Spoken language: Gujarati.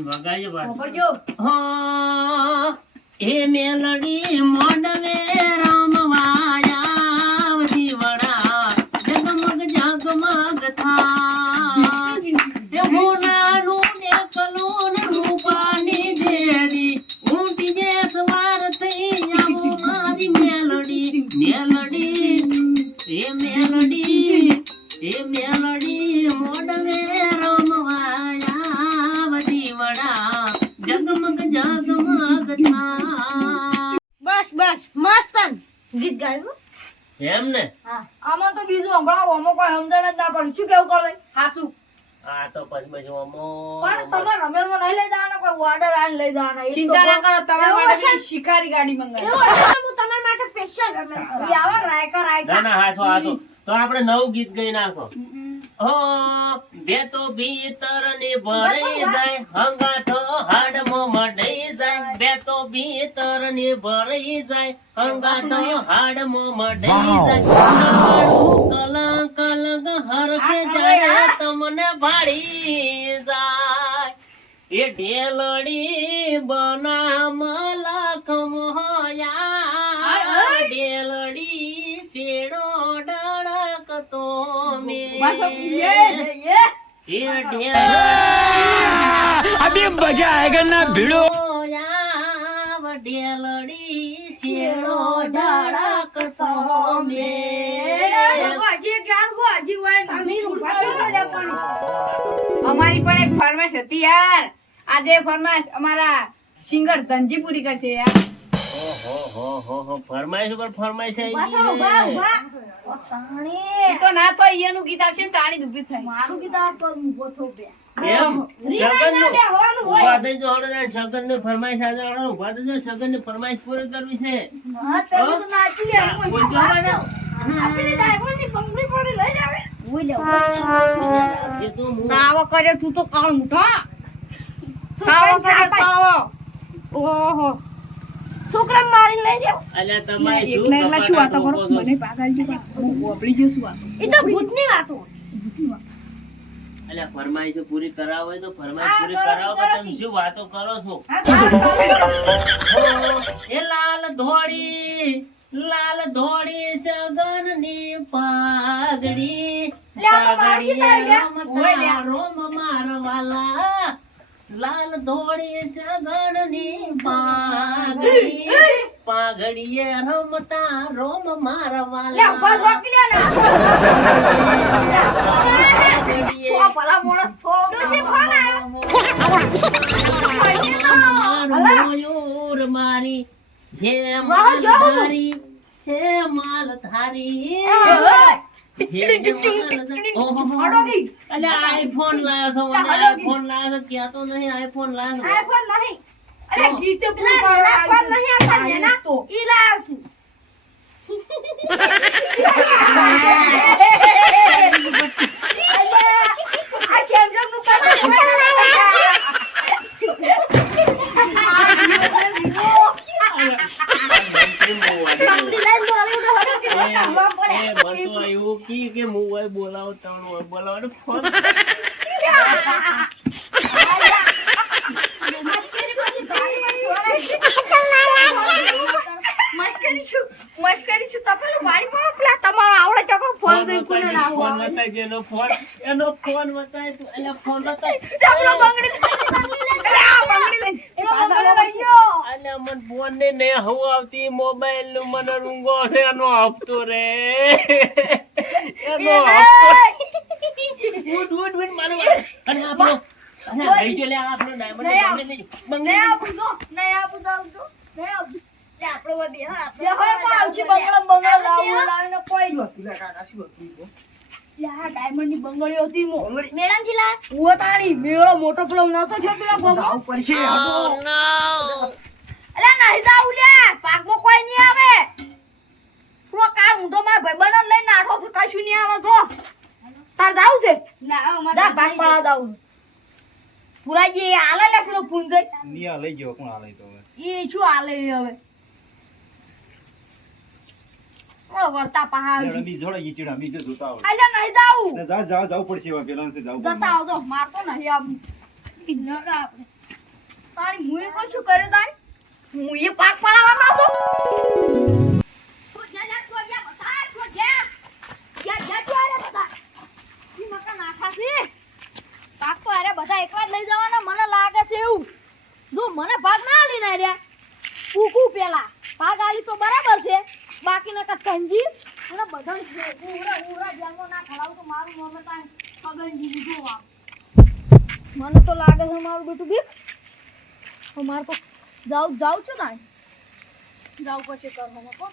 વગાડજો હા એ મેલડી મોડવે રામવાયા જીવડા જગમગ જગમગ થા એ મોનાનું દેખલું રૂપાની દેડી ઊંટી જે સવાર થઈ આવો મારી મેલડી મેલડી એ મેલડી મોડવે રામવાયા જીવડા જગમગ જગમગ થા બસ મસ્ત ગીત ગાયું એમ ને હા આમાં તો બીજું હમણાં આમાં કોઈ સમજણ જ ના પડી શું કેવું કળવાય હાસુ આ તો પછી અમો પણ તમે રમેલમાં નહીં લઈ જવાના કોઈ ઓર્ડર આને લઈ જવાના ચિંતા ના કરો તમારા માટે શિકારી ગાડી મંગાવી એવું હશે હું તમારા માટે સ્પેશિયલ રમેલ કરું આવા રાયકા ના ના હાસો તો આપણે નવું ગીત ગાઈ નાખો ઓ બે તો ભીતર ને ભરાઈ જાય હંગાથો હાડમો મડઈ જાય બે તો ભીતર ને ભરાઈ જાય હંગાથો હાડમો મડઈ જાય કલંક કલંક હરખે જાય તમને ભાડી જાય એ ઢેલડી બનામ લખ મોયા ઢેલડી શેડો ડળકતો મે अभी मजा आएगा ना भिड़ो ઢેલડી શેડો ડળકતો મે અમારી પણ એક ફરમાઈશ હતી યાર આજે ફરમાઈશ અમારા સિંગર ધનજી પૂરી કરશે યાર ફરમાઈશ ઉપર ફરમાઈશ આવી ઈ તો ના તો ઈયાનું ગીત આવશે ને તાણી દુબી થાય મારું કીધા તો ઊભો થો બે એમ સગનનું ઉભા થઈ જો હળો સગનની ફરમાઈશ આજે હળો ઉભા થઈ જો સગનની ફરમાઈશ પૂરી કરવી છે હા તે તો નાચી લે હું આપણી ડાયમંડની બંગડી પડી લઈ જાવે ઓય લે સાવો કરે તું તો કાળ મુઠા સાવો કરે સાવો ઓહો છોકરા મારી લઈ જાવ અલ્યા તમારે એકલા શું વાતો કરો મને પાગલજી ઓપડી જો શું વાતો એ તો ભૂતની વાતો અલ્યા ફરમાઈશ પૂરી કરાવો હોય તો ફરમાઈશ પૂરી કરાવો તો તમે શું વાતો કરો છો એ લાલ ધોળી સગનની પાઘડી રોમ મારવાલા લાલ ધોળી સગનની પાઘડીએ રમતા રોમ મારવાલા મયુર મારી હે માલધારી હે માલધારી આઈફોન લાયો છો આઈફોન લાયો છો ક્યાં તો નહીં આઈફોન લાયો છો આઈફોન નહીં અરે ગીતે પૂરું કરો આઈફોન નહીં આતા ને ના તો ઈ લાયો છું આ ચેમ્પિયન નું કામ કે મોબાઈલ બોલાવો ત્રણ બોલાવો ફોન મસ્કરી છું તપેલું મારી પાસે પેલા તમારો આવડે ચકડો ફોન દઈ કોને ના ફોન બતાય એનો ફોન બતાય તું એટલે ફોન બતાય આપણો બંગડી અને મન ફોન ને ને હું આવતી મોબાઈલ નું મને રૂંગો છે એનો હફતો રે એનો હફતો ઉડ મારું અને આપણો અને લઈ જો લે આપણો ડાયમંડ બંગડી આપું તો આપણો વધી હા આપણે આવજી બંગલો લાવીને કોઈ યા ડાયમંડ ની બંગડીઓ હતી મેડમ થી લા ઓ તાણી મેળો મોટો પેલો નતો છે પેલા ગમો પડશે અલા નહીં જાવ લે પાકમાં કોઈ નહીં આવે પૂરો કાર ઊંધો માર ભાઈબંધ લઈને નાઠો છે કશું નહીં આવે તો તાર જાવ છે ના અમાર ભાગ પાડા જાવ પુરાજી આલે લે પેલો ફૂન દઈ ની આ લઈ ગયો કોણ આ લઈ તો હવે ઈ શું આલે હવે ઓ વર્તા પહાડ બી જોડે ઈચડા બી જોતા આવ આલે નહીં જાવ ને જાવ પડશે હવે પેલા ને જાવ જતા આવ તો મારતો નહીં આમ નડા આપણે તારી હું એકલો શું કર્યો તારી હું એ પાક પાડવામાં હતો પાક તો અરે બધા એકવાર લઈ જવાના મને લાગે છે એવું જો મને ભાગ ના લઈને રહ્યા કુકુ પેલા ભાગ આલી તો બરાબર છે બાકીના કા તંજી અને બધાને ઉરા જામો ના ખલાવ તો મારું મોમે તા પગંજી દીધું આ મને તો લાગે છે મારું બેટું બીક તો માર તો જાવ છું તાઈ જાવ પછી કરવાનો કો